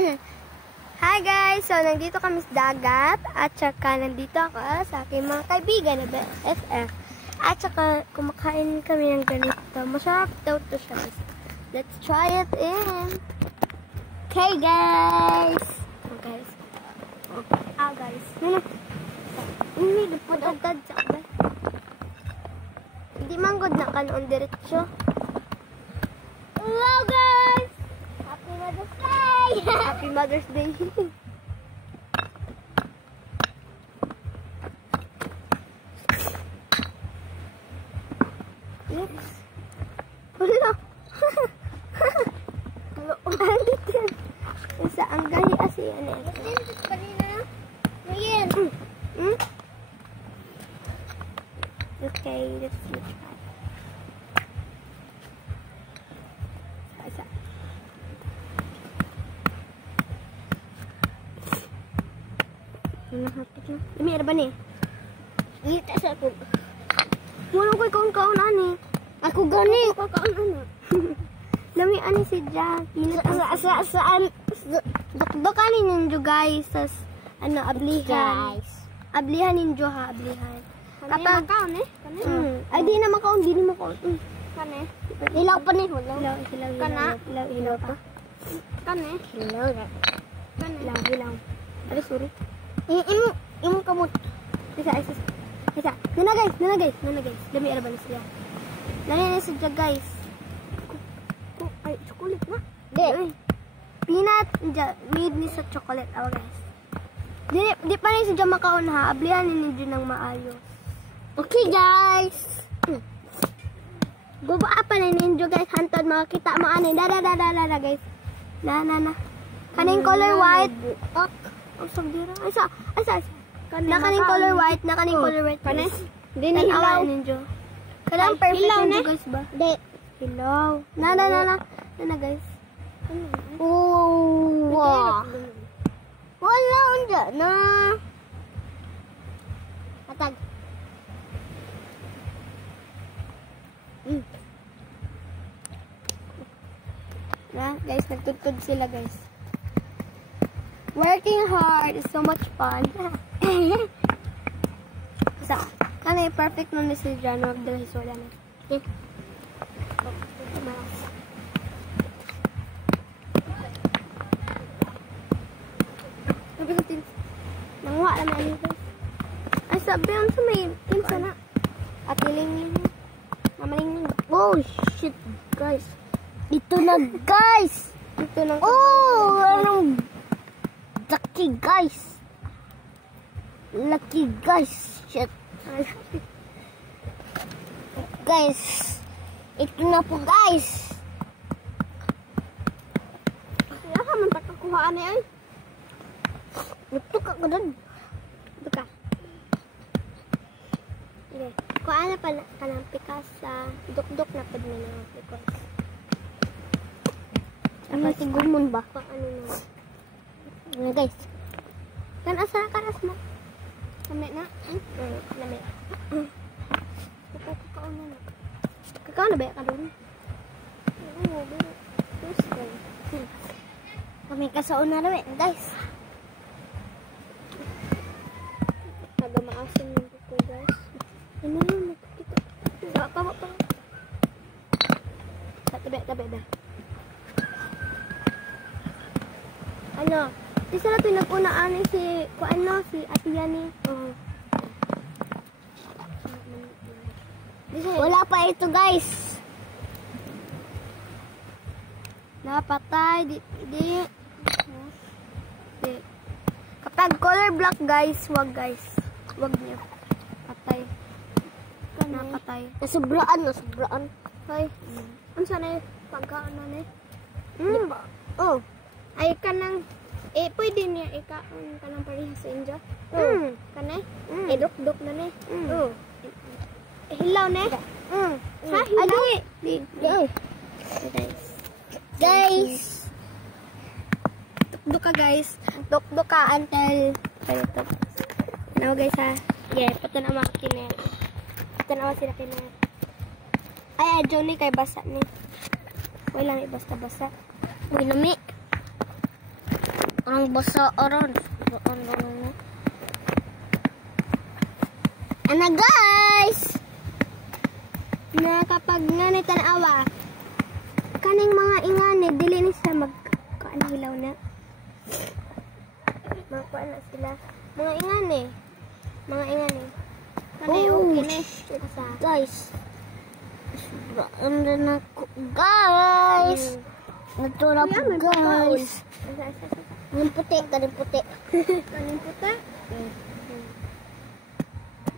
Hi guys! So, nandito kami sa dagat at saka nandito ako sa aking mga kaibigan na BFF. At saka kumakain kami ng ganito. Masarap daw ito siya. Let's try it in. Okay guys! Oh guys. Ah guys. Hindi lupod ang tadsa. Hindi man good na kanon diretsyo. Hello guys! Happy Mother's Day! Happy Mother's Day! Oops! Wala! Andit yan! Isa ang gahi asi yan eh. Andit kanina na? Ngayon! Okay, let's try. Isa. Hapit na. Dami ada ba ni? Ita sa ako. Wala ko kaon-kaonan eh. Ako gani. Ako kaon-kaonan. Dami ani si Jack. Saan? Dok-dokan ninyo guys. Sas, ano, ablihan. Guys. Ablihan ninyo ha, ablihan. Kapag kaon eh? Ay, di na makaon, di na makaon. Kane? Hilaw pa ni. Hilaw. Kana? Hilaw pa. Kane? Hilaw. Hilaw. Aray, sorry. Yung kamot. Isa. Nana guys. Dami ara ba na siya? Nana siya guys. Ay, chocolate na. Peanut, made ni sa chocolate. Awa guys. Di pa rin siya makaon ha. Ablihan ninyo ng maayos. Okay guys. Baba pa na ninyo guys. Hantod makakita mo ano. Da guys. Na. Kaning color white. Oh, sabdira. Asa. Nakaning color white. Kane? Di na hilaw ninyo. Kalang perfect ninyo guys ba? Di. Hilaw. Na guys. Oh, wow. Wala unja na. Atag. Na, guys, nagtutod sila, guys. Working hard is so much fun. So, kanay perfect nun ni si John. Huwag dala hisola na. Okay. Nanguha naman ano guys. Ay, sabi ang sa may pinsa na. At hilingin. Mamalingin. Oh, shit, guys. Ito na, guys. Ito na. Oh, anong lucky, guys. Lucky, guys. Shit. Guys. Ito na po, guys. Kaya ka man takakuhaan eh, ay. Ito ka doon. Ito ka. Okay. Kuha na pala ka ng pikasa. Duk-duk na pa din ng pikas. Ano sigumon ba? Kuha ano na. Ano guys? Kan asa karas mo? Kami na? Kami. Kakao na. Kakao na ba ka doon? Oo, guys. Kami kasaon na rin, guys. Maasin yung buko guys. Ano yun? Bawa pa. Tabi ba? Ano? Isa na pinag-unaan si Ate Yani. Wala pa ito guys. Napatay. Di. Kapag color black guys, wag guys. Wag niyo. Patay. Napatay. Nasubraan. Hoy. Ano sana yung pagkaan na ni? Oh. Ay ka nang, pwede niya ikaon ka nang parehas sa inyo. Kanay? Duk-duk na ni. Hilaw na? Ha? Hilaw? Guys. Duk-duk ka guys. Duk-duk ka until ito. Now guys ha. Yeah, patanawa kinet. Patanawa sila kinet. Ay, Johnny kay basa ni. Wala lang basta-basa. Uy, nami. Orang basa aron. Ana guys. Na kapag nga ni tanawa, kaning mga ingani, dili ni sa hilaw na. Makuha na sila. Mga ingani. Kanay okay na. Guys. Ano na ko guys. Natula po guys. Yung puti, kanin puti. Kaning puta?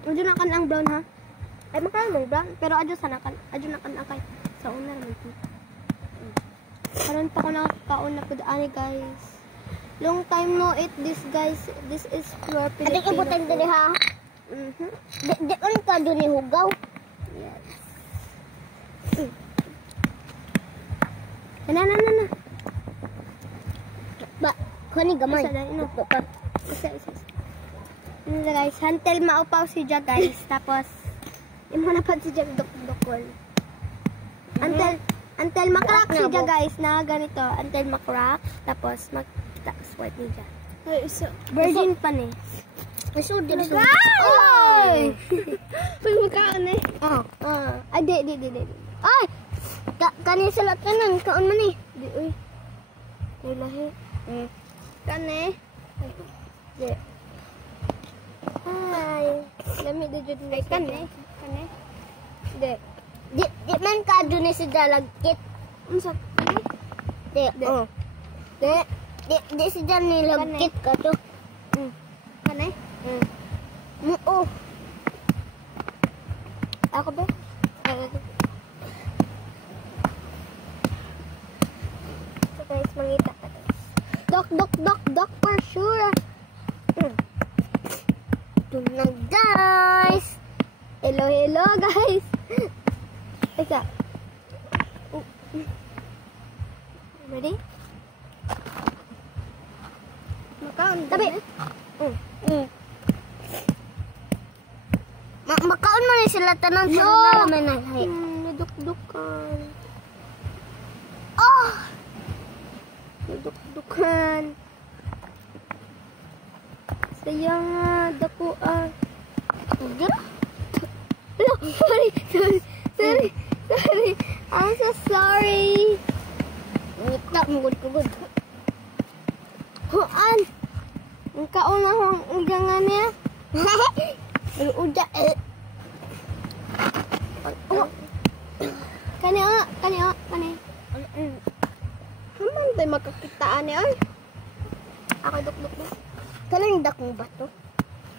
Adyo na kan ang brown ha? Ay makaroon ng brown. Pero adyo na kan akay. Sa una naman po. Karon pa ko nakakaon na po daani guys. Long time no eat this guys. This is pure Filipino. Ating ibutang dali ha. Di on ka doon ni hugaw. Yes. Na. Ba, kani gamay. Isa na, ino. Isa. Ano guys, until maupaw si Jack guys. Tapos, yung mga napad si Jack dukol. Until makrack si Jack guys na ganito. Until makrack. Tapos, mag-swipe ni Jack. Virgin pa ni. Masud din sa. Ay! Pag magkaon eh. Ay, di. Ay! Kani sa latanan, kaon man eh. Di, uy. Ay, lahi. Kane. Di. Ay. Lami di jud ni kane. Di. Di man ka doon si dalagkit. Unsa? Di. Di si dal ni lagkit ka to. Kane? Oo. Ako ba? So guys, mangita ka guys. Dok for sure. Tunang guys. Hello guys. Ika. Ready? Makaon. Tabi. Makaon mo ni sila tanan sa naman na. Nadukdukan. Oh! Nadukdukan. Sayang nga, dakuan. Hello, sorry. I'm so sorry. Ngita mo gud. Huan. Ang kauna hong ugangan niya. Uda. Kani. Haman tayo magkakitaan niya. Ako duk. Kanang dakong bato.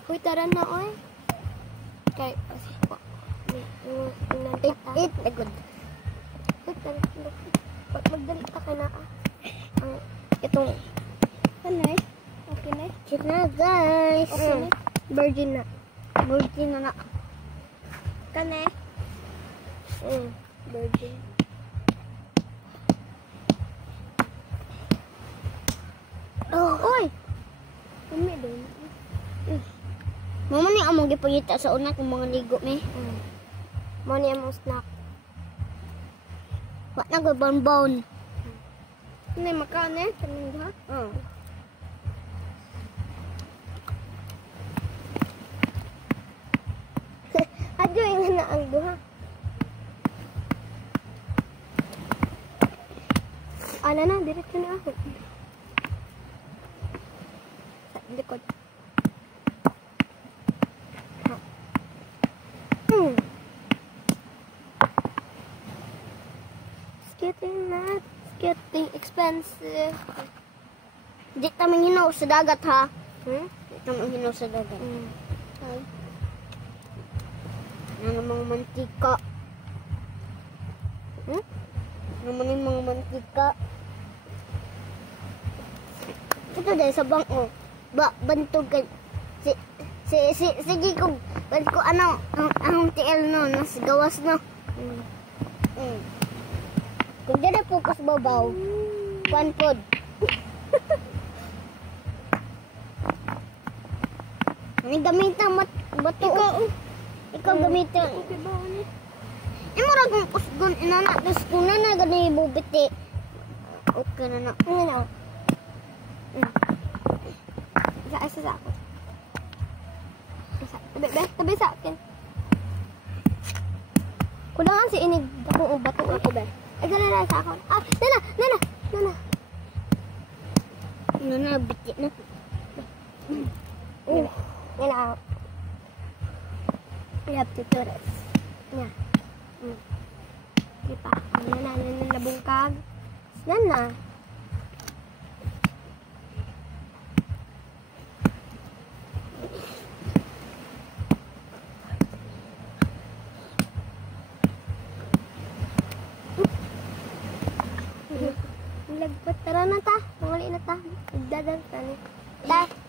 Uy, tara na, oy. Kay, It agud. Magdali ka kay na. Itong Kanay? Okay na? cute na guys. Okay na? Virgin na. Virgin na. Kanay? Virgin. Oh, Uy! Kami din. mama ni among gipangita sa una kung mga ligo me. Mo niya mong snack. Wa na gud bonbon. Hindi, makaon eh. Kaming ha? Adyo yung na ang duha. Ano na, diretso na ako. Sa likod. Getting expensive. Di ta manghinaw sa dagat ha. Di ta manghinaw sa dagat. Okay. Ano mga mantika. Naman yung mga mantika. Ito dahil sa bangko. Bantog ka. Sige ko. Bant ko ano. Ang TL no. Nas gawas no. Kung dyan focus babaw. One pod. May gamitan bato. Ikaw gamitan. Imo ra kung kusgon inana dos kung na gani bubiti. Okay na na. Ano na? sa ako. Tabi sa akin. Kulangan si inig. Akong ubat ako ba? Ay, gana sa ako. Ah, nana. Nana, bitik na. Nana. We have to do this. Nya. Di pa. Nana, nabungkag. Nana. Lagpat, tara na ta. Mangali na ta. Dadan ta. Ta.